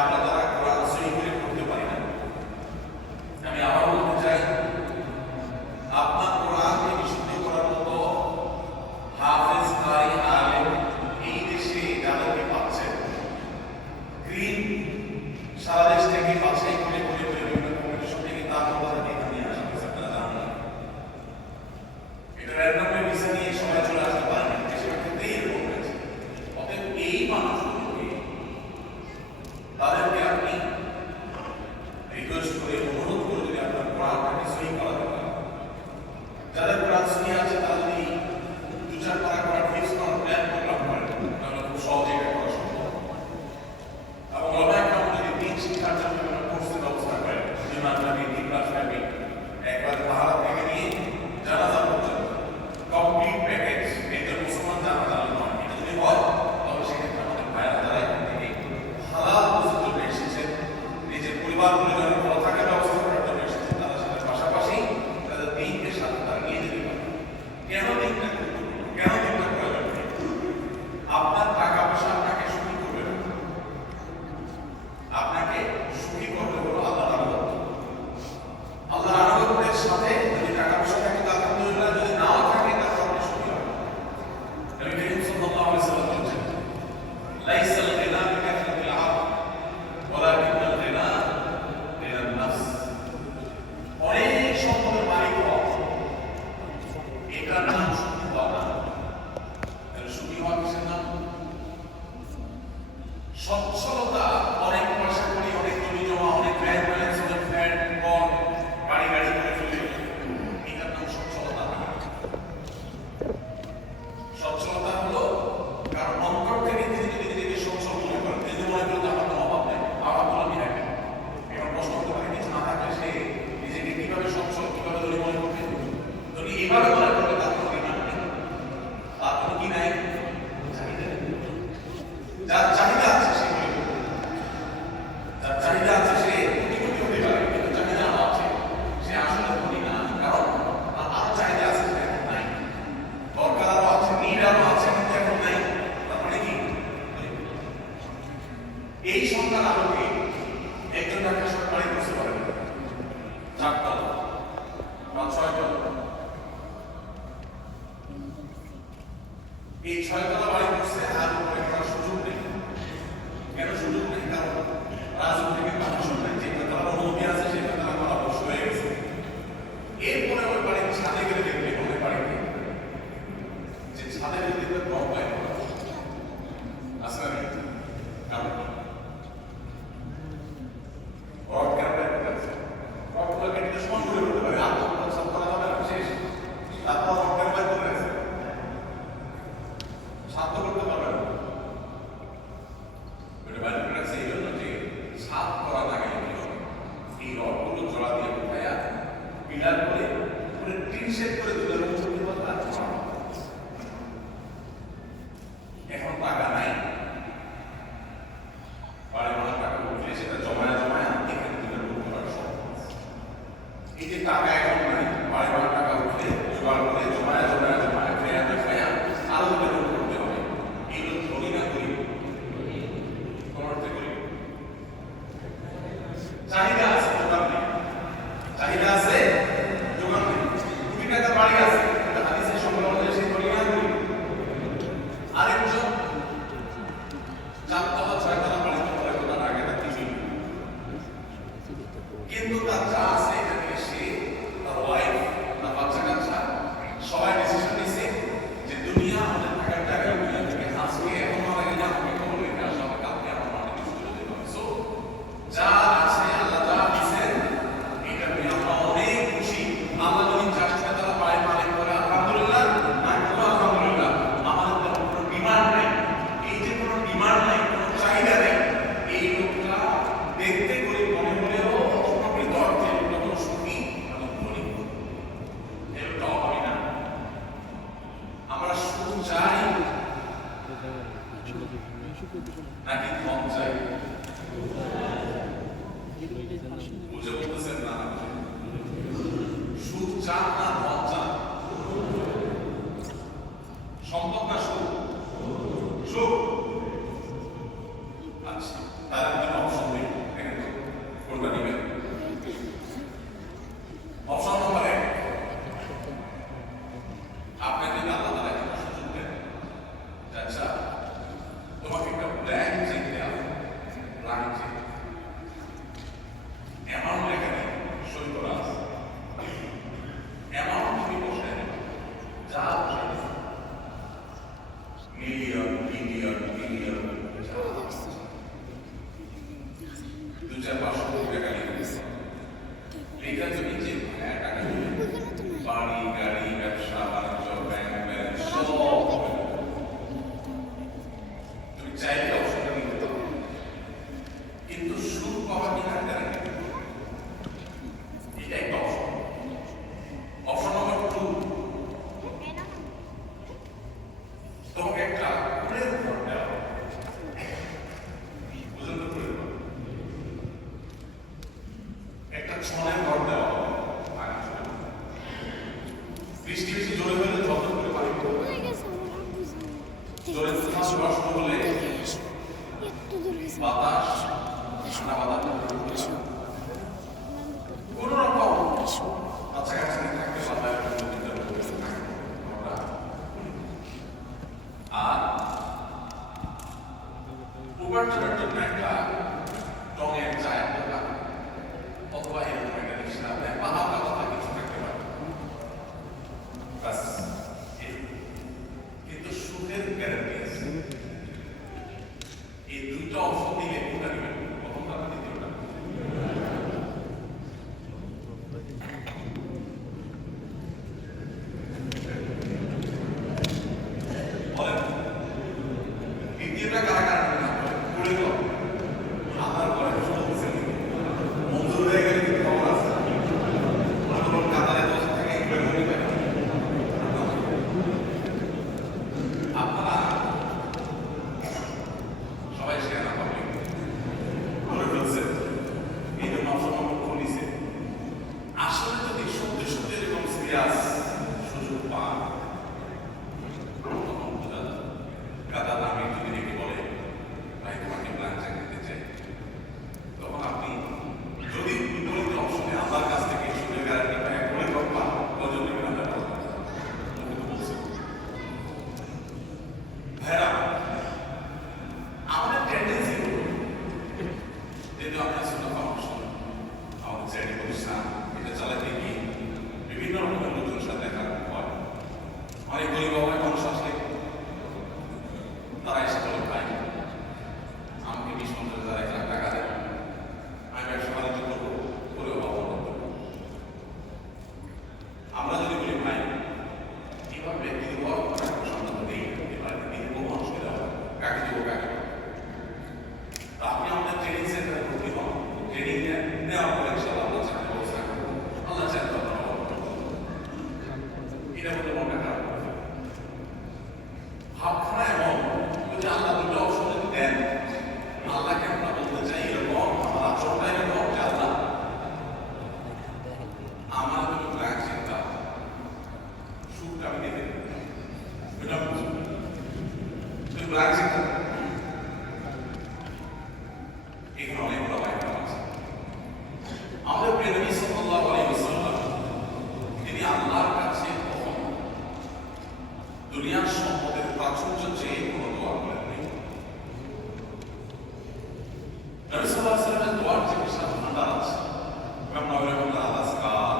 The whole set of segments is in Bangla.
আমরা যারা কোরআন সহি করে পড়তে পারি না, আমি আবার বলতে চাই, আপনার কোরআনকে বিশুদ্ধ করার মতো হাফেজ কারি আলেম এই দেশে যাদেরকে পাচ্ছেন, গ্রিন সারা দেশ থেকে বাছাই করে করে বিভিন্ন কম্পিটিশন থেকে তার মধ্যে এখানে আসা হয়েছে। আপনারা জানেন না, এটা র্যান্ডমলি ভিসা নিয়ে সবাই চলে আসতে পারে না, বেশিরভাগ ক্ষেত্রেই এরকম হয়েছে। অতএব এই মানুষগুলোকে তাদেরকে আপনি রিকোয়েস্ট করে অনুরোধ করে যদি আপনার কোরআনটাকে সহি করাতে পারেন, যাদের কোরআন সহি আছে তারা যদি দু চার পারা কোরআন হিফজ করার প্ল্যান প্রোগ্রাম করেন, তাহলে খুব সহজে এটা করা সম্ভব। এবং ওলামায়ে যদি দিন শিক্ষার জন্য বিভিন্ন কোর্সের ব্যবস্থা করেন, ইমাম নবী, ইকরাস নবী, একবার তাহারা থেকে নিয়ে জানাজা পর্যন্ত কমপ্লিট প্যাকেজ, একজন মুসলমান জানাজা নয়, এটা যদি হয় তাহলে সেক্ষেত্রে আমাদের ভাইরা যারা এখান থেকে হালাল রুজির জন্য এসেছেন, নিজের পরিবার পরিজনের ভালো থাকার ব্যবস্থা করার জন্য এসেছেন, তারা সেটার পাশাপাশি তাদের দিনকে সাথে তারা নিয়ে যেতে পারে। কেন দিনটা প্রয়োজন? আপনার টাকা পয়সা আপনাকে সুখী করবে না, আপনাকে সুখী করতে হলো আল্লাহর আনুগত্য। আল্লাহর আনুগত্যের সাথে যদি টাকা পয়সা থাকে তা আলহামদুলিল্লাহ, যদি নাও থাকে তাহলে আপনি সুখী হবেন। নবী করিম সাল্লাল্লাহু আলাইহি ওয়াসাল্লাম বলেছেন, লাইসাল গিনা বিকাথরাতিল আরব ওয়ালাকিনাল গিনা গিনান নাফস। অনেক সম্পদের মালিক হওয়া, এটার নাম সুখী হওয়া না। সুখী হওয়া কিসের নাম? সচ্ছলতা, অনেক পয়সা করি, অনেক জমি জমা, অনেক ব্যাংক ব্যালেন্স, অনেক ফ্ল্যাট, ঘর, গাড়ি করে ফেলে, এটার নাম সচ্ছলতা না। সচ্ছলতা হলো কারণ অন্তর থেকে তিনি যদি নিজেকে সচ্ছল মনে করেন, যদি মনে করেন আমার কোনো অভাব নেই, আমার কোনো আমি রাখি। এখন প্রশ্ন করতে পারে, কিছু না থাকলে সে নিজেকে কিভাবে সচ্ছল, কিভাবে ধনী মনে করবে? যদি এইভাবে মনে করবে তার কোনো ডিমান্ড নেই, তার কোনো কি নাই, চাহিদা নেই। যার চাহিদা আছে সে মনে করবে, যার চাহিদা আছে সে কোটি হতে পারে, কিন্তু চাহিদা না আছে সে আসলে ধনী না, কারণ তার আরো চাহিদা আছে সেটা এখন নাই, দরকার আরো আছে, নিড আরো আছে, কিন্তু এখন নাই। তার মানে কি? এই সংখ্যার আলোকে একজন ঢাকা শহর বাড়ি করতে পারেন 4 তলা বা 6 তলা। এই 6 তলা বাড়ি করছে আর উপরে করার সুযোগ নেই। কেন সুযোগ নেই? কারণ রাজুক থেকে পারমিশন নেই, যেটা তার অনুমতি আছে সেটা তারা করা অবশ্য হয়ে গেছে। এরপরে ওই বাড়ির ছাদে গেলে দেখবে ওই বাড়িতে যে ছাদে গেলে দেখবে রং পায় আসলে কারণ রং কেন পায় আছে? রংগুলো কেটে সমান করে করতে পারে, আর তো সব করা যাবে না, শেষ। তারপর রং কেন পায় করে আছে সাধ্য করতে পারবে না। ওটা বাইরে করে রাখছে এই জন্য যে সাত করা থাকে এই রডগুলো জোড়া দিয়ে উঠাইয়া পিলার করে পুরো টিন শেড করে দিলে চলতে পারবে। এখন টাকা নাই, বাড়ি ভাড়া টাকা উঠলে সেটা জমায় এখানে দিলে রুট করার সম্ভব। এই যে টাকা এখন নাই, বাড়ি ভাড়া টাকা উঠলে জোগাড় করে জমায় ফেরা দেখায়া আরো দিলে রুট করতে হবে। এগুলো ধনী না করি চাহিদা আছে, জোগাড় নেই। চাহিদা আছে, জোগাড় নেই। কোটি টাকার বাড়ি আছে, হাদিসের সংখ্যা অনুযায়ী সে ধনী না করি। আরেকজন 4 তলা 6 তলা বাড়িতে পড়ে কোথাও আগে তার কিছুই নেই, কিন্তু তার যা আছে এটা থেকে সে, তার ওয়াইফ, তার বাচ্চা কাচ্চা সবাই ডিসিশন নিছে যে দুনিয়া আমাদের থাকার জায়গা, দুনিয়া থেকে আজকে এখন মারা গেলে আমাকে খবর রেখে আসা হবে, কালকে আমার মাঠে কিছু চলে যেতে হবে। সো যা আছে আল্লাহ যা দিচ্ছেন এটা নিয়ে আমরা অনেক খুশি। আল্লাহ যদি চাচ্ছে তারা পায়ে মালিক করে আলহামদুলিল্লাহ, না কোনো আলহামদুলিল্লাহ। আমাদের তো কোনো ডিমান্ড নেই, এই যে কোনো ডিমান্ড নেই, কোনো চাহিদা নেই। এই লোকটা দেখতে গরিব মনে হলেও প্রকৃত অর্থে লোকটা কোনো সুখী এবং ধনী, এই লোকটা অভাবী না। আমরা সুখ চাই নাকি ধন চাই? বুঝে বলতেছেন না? সুখ চান না ধন চান? সম্পদ না সুখ? সুখ। আচ্ছা, তার একটা অপশন 400 কোটি টাকা নিয়ে এটা তুমি যে টাকা দিবে বাড়ি গাড়ি ব্যবসা বাণিজ্য ব্যাংক ব্যাংক সব তুমি চাইলে অবসরটা নিতে পারো, কিন্তু সুদ পাওয়া কিনা গ্যারান্টি এটা একটা অপশন। অপশন নম্বর 2, তোমাকে একটা ফুলের ঘর দেওয়া হবে। বুঝলেন তো? ফুলের ঘর, একটা ছনের ঘর দেওয়া হবে। বৃষ্টি বেশি জোরে হলে যত করে পানি পড়বে, জোরে নষ্ট হলে বাতাস ঠান্ডা বাতাস কোন রকম কাছাকাছি থাকতে বাতাস আর উপার্জনের জন্য একটা টঙের চায়ের দোকান অথবা এরকম একটা রিক্সা বা হালকা কথা কিছু থাকতে পারে। কিন্তু সুদের গ্যারান্টি আছে। এই দুইটা অপশন দিলে কোনটা নেবেন? প্রথমটা না দ্বিতীয়টা? বলেন দ্বিতীয়টা কারা কারা নেবেন? পড়ে গেল আমার ঘরে চলতেছে মঞ্জুর হয়ে গেলে কিন্তু খবর আছে আন্দোলন কাতারে দোষ থেকে এগুলো মনে পাই আপনারা সবাই শেয়ার না পাবলিক করে ফেলছে এই জন্য অপশন নম্বর খুলিছে। আসলে যদি সত্যি সত্যি এরকম সিরিয়াস সুযোগ পান তখন বোঝা যায়। কাতার আমি যদি দেখে বলে ভাই তোমাকে ব্ল্যাঙ্ক চেক দিতে চাই, তখন আপনি যদি বিপরীত অপশনে আমার কাছ থেকে সুযোগ গ্যারান্টি পায় বলে পান কজন নেবেন আপনারা কিন্তু বলছে ভাইরা আমাদের টেন্ডেন্সি যেহেতু আমি আসলে ফাউন্ডেশন আমাদের চ্যারিটি প্রতিষ্ঠান এটা চালাতে গিয়ে বিভিন্ন রকমের লোকজনের সাথে দেখা হয়। অনেক গরিব অনেক মানুষ আসলে তারা এসে বলে ভাই আমাকে 20-50,000 1 লাখ টাকা দেন, আমি ব্যবসা বাণিজ্য করবো, করেও বাবা করতে পারবো। আমরা যদি বলি ভাই এভাবে দিব সন্তান নেই এবার দিব মানুষকে দেওয়া কাকে দিব কাকে তা আপনি আমাদের ট্রেনিং সেন্টারে ভর্তি হন, ট্রেনিং নেওয়ার পরে ইনশাআল্লাহ আল্লাহ চাইলে ব্যবস্থা করবো, আল্লাহ চাইলে এটা বলতে মনটা খারাপ করে ভাবখানা এমন যদি আল্লাহ দুটো অপশন যদি দেন আল্লাহকে আমরা বলতে চাই এরকম আমার আচরণটা এরকম যে আল্লাহ আমার দুটো ব্ল্যাঙ্ক চিন্তা সুখটা আমি দেখে এটা বুঝবো তুমি ব্ল্যাঙ্ক চিন্তা এখানে অনেকগুলো বাইক আছে। আমাদের প্রিয় নবী সাল্লাল্লাহু আলাইহি ওয়াসাল্লাম তিনি আল্লাহর কাছে কখনো দুনিয়ার সম্পদের প্রাচুর্য চেয়ে কোনো দোয়া করেননি। নবী সাল্লাল্লাহু আলাইহি ওয়াসাল্লামের দোয়ার যে বিশাল ভান্ডার আছে, ইমাম নববী রাহিমাহুল্লাহ আল-আযকার,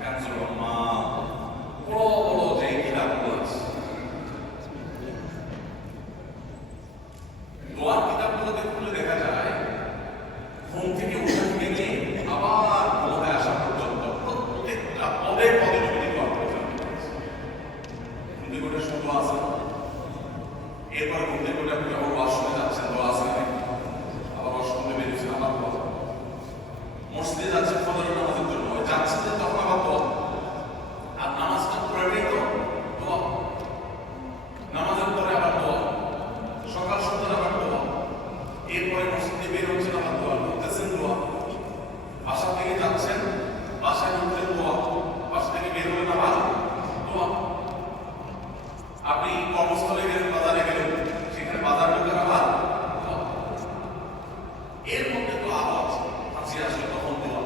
কানজুল উম্মাহ, বড় বড় যে কিতাবগুলো আছে দোয়ার কিতাবগুলোতে খুলে দেখা যায় ঘুম থেকে উঠে থেকে আবার ঘুমোতে আসা পর্যন্ত প্রত্যেকটা পদে পদে নবী দোয়া করেছেন। ঘুম থেকে উঠে শুধু আছে, এরপর ঘুম থেকে উঠে আপনি যখন ওয়াশরুমে যাচ্ছেন দোয়া আছে, আবার ওয়াশরুমে বেরিয়েছেন আবার দোয়া, মসজিদে যাচ্ছেন ফজরের নামাজের জন্য যাচ্ছেন যে তখন আবার দোয়া, আর নামাজটা পড়েই তো দোয়া, নামাজের পরে আবার দোয়া, সকাল সন্ধ্যার আবার দোয়া, এরপরে মসজিদে বের হচ্ছেন আবার দোয়া করতেছেন, দোয়া বাসা থেকে যাচ্ছেন বাসায় ঢুকলেন দোয়া, বাসা থেকে বের হলেন আবার দোয়া, আপনি কর্মস্থলে গেলেন বাজারে গেলেন সেখানে বাজার ঢুকেন আবার দোয়া, এর মধ্যে তো আরো আছে আসলে তখন দোয়া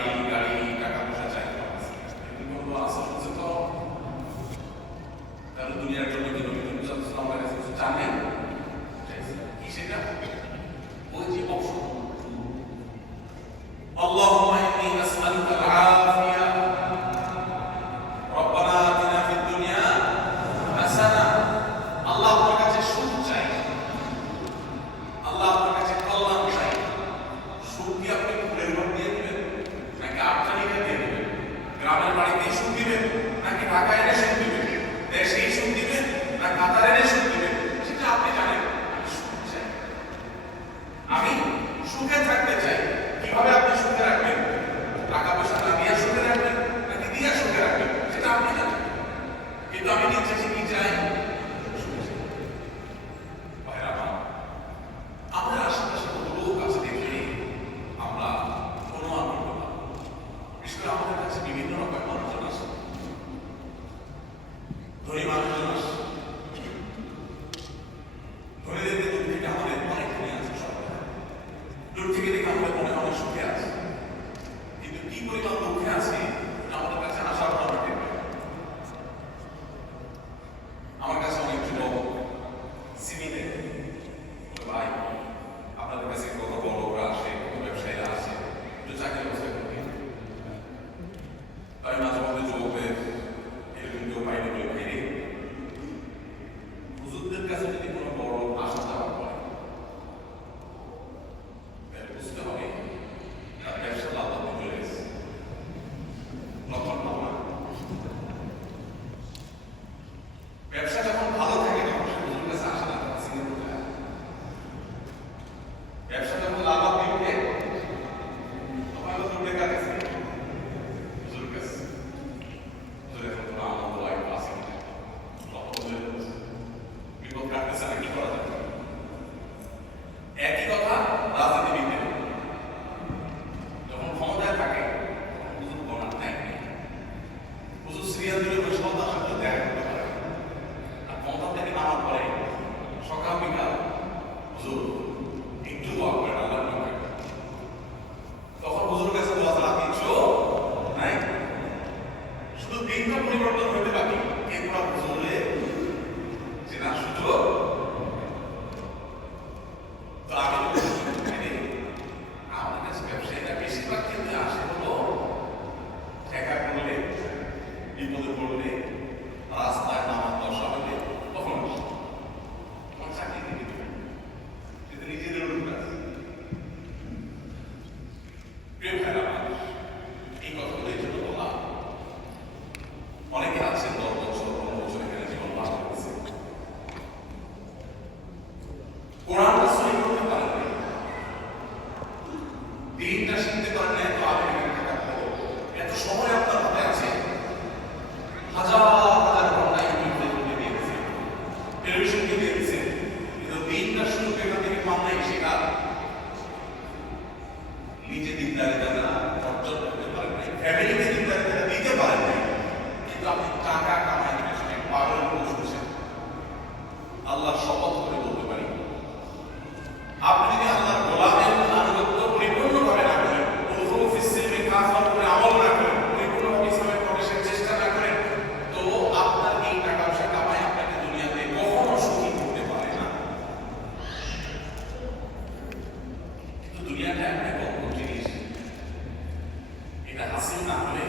বাড়ি গাড়ি টাকা পয়সা চাই কিন্তু বলবো আসল হচ্ছে তো তাহলে দুনিয়ার জন্য কি নবী যথেষ্ট আমার কাছে কিছু জানে কি সেটা ওই যে অপশন اللهم إني أسألك العافية ربنا آتنا في الدنيا حسنة الله আপনার কাছে সুখ চাই আল্লাহ আপনার কাছে কল্যাণ চাই সুখ কি আপনি ফুলের ঘর দিয়ে দিবেন নাকি আটকালিকা দিয়ে দিবেন গ্রামের বাড়িতে সুখ দিবেন নাকি ঢাকায় এনে সুখ দিবেন দেশেই সুখ দিবেন না কাতার এনে সুখ দিবেন সেটা আপনি জানেন সুখ চাই আমি সুখে থাকতে চাই কিভাবে আপনি সুখে রাখবেন টাকা পয়সা না দিয়ে সুখে রাখবেন নাকি দিয়ে সুখে রাখবেন সেটা আপনি জানেন কিন্তু আমি নিচ্ছে কি চাই আমাদের আশেপাশে কত লোক আছে দেখলে আমরা অনুমান করবো না বিশেষ করে আমাদের কাছে বিভিন্ন রকম মানুষজন আসে ধনী মানুষজন আসে ধনীদেরকে দূর থেকে আমাদের অনেক ধনী আছে সব দূর থেকে দেখে আমাদের মনে অনেক সুখে আছে কিন্তু কি পরিমাণ দুঃখে আছে আমাদের কাছে আসার পর আমার কাছে অনেক যুবক সিমি দেয় ভাই আপনাদের কাছে কত বড়রা আসে কত ব্যবসায়ীরা আসে একটু চাকরি ব্যবস্থা করি তাই মাঝে মধ্যে যুবকদের এরকম কেউ বাইরে কেউ বাইরে হুজুরদের কাছে যদি কোনো বড় আশা যাওয়া করে বুঝতে হবে তার ব্যবসা লাভ চলে গেছে লক্ষণ পাবো না ব্যবসা যখন ভালো থাকে তখন সে হুজুর কাছে আসে না সিঙ্গাপুর যায় ব্যবসা যখন লাভ আপনি উঠে তখন তো দূর দেখা গেছে হুজুর কাছে হুজুর এখন তোরা আনন্দ লাইফ আছে বিপদ কাটতেছে না কি করা যায় একই কথা রাজনীতিবিদদের যখন ক্ষমতায় থাকে হুজুর গণার ত্যাগ নেই হুজুর সিরিয়াল দিলে বসে তার সাথে দেখা করতে পারে আর ক্ষমতা থেকে নামার পরে সকাল বিকাল হুজুর একটু দোয়া করেন আল্লাহ তখন হুজুর কাছে দোয়া ছাড়া কিছু নাই শুধু দিনটা পরিবর্তন হতে বাকি এরপর হুজুরে চেনার সুযোগ তো আমি আমাদের কাছে ব্যবসায়ীরা বেশিরভাগ ক্ষেত্রে আসে হলো ঠেকা করলে বিপদে পড়লে রাস্তায় নামার দশা হলে তখন তোমার চাকরি দিয়ে দিবে কিন্তু নিজেদের কাজ প্রিয় ভাইরা এই কথাগুলো এই জন্য বললাম অনেকে আছেন 10 বছর 15 বছর এখানে জীবন পাশ করতেছে কোরআনটা সহি করতে পারেন না দিনটা শিখতে পারেন না তো আগে এত সময় আপনার হাতে আছে হাজার হাজার ঘন্টা ইউটিউবে দিয়ে দিচ্ছে টেলিভিশনকে দিয়ে দিচ্ছে কিন্তু দিনটা শুরু এখান থেকে পান নাই সেটা নিজে দিনদারিতা অর্জন করতে পারেন নাই ফ্যামিলিকে দিনদারিতা দিতে পারেন নাই কিন্তু আপনি টাকা কামাইতে পেছনে পাগল বসেছেন আল্লাহ শপথ করে বলতে পারি আপনি যদি আল্লাহর গোলামের আনুগত্য পরিপূর্ণভাবে না করেন অনুভব ফিসিলমে কাফার করে আমল না করেন পরিপূর্ণভাবে ইসলামের প্রবেশের চেষ্টা না করেন তো আপনার এই টাকা পয়সা কামাই আপনাকে দুনিয়াতে কখনো সুখী করতে পারে না কিন্তু দুনিয়াটা এমন একটা জিনিস এটা হাসিল না হলে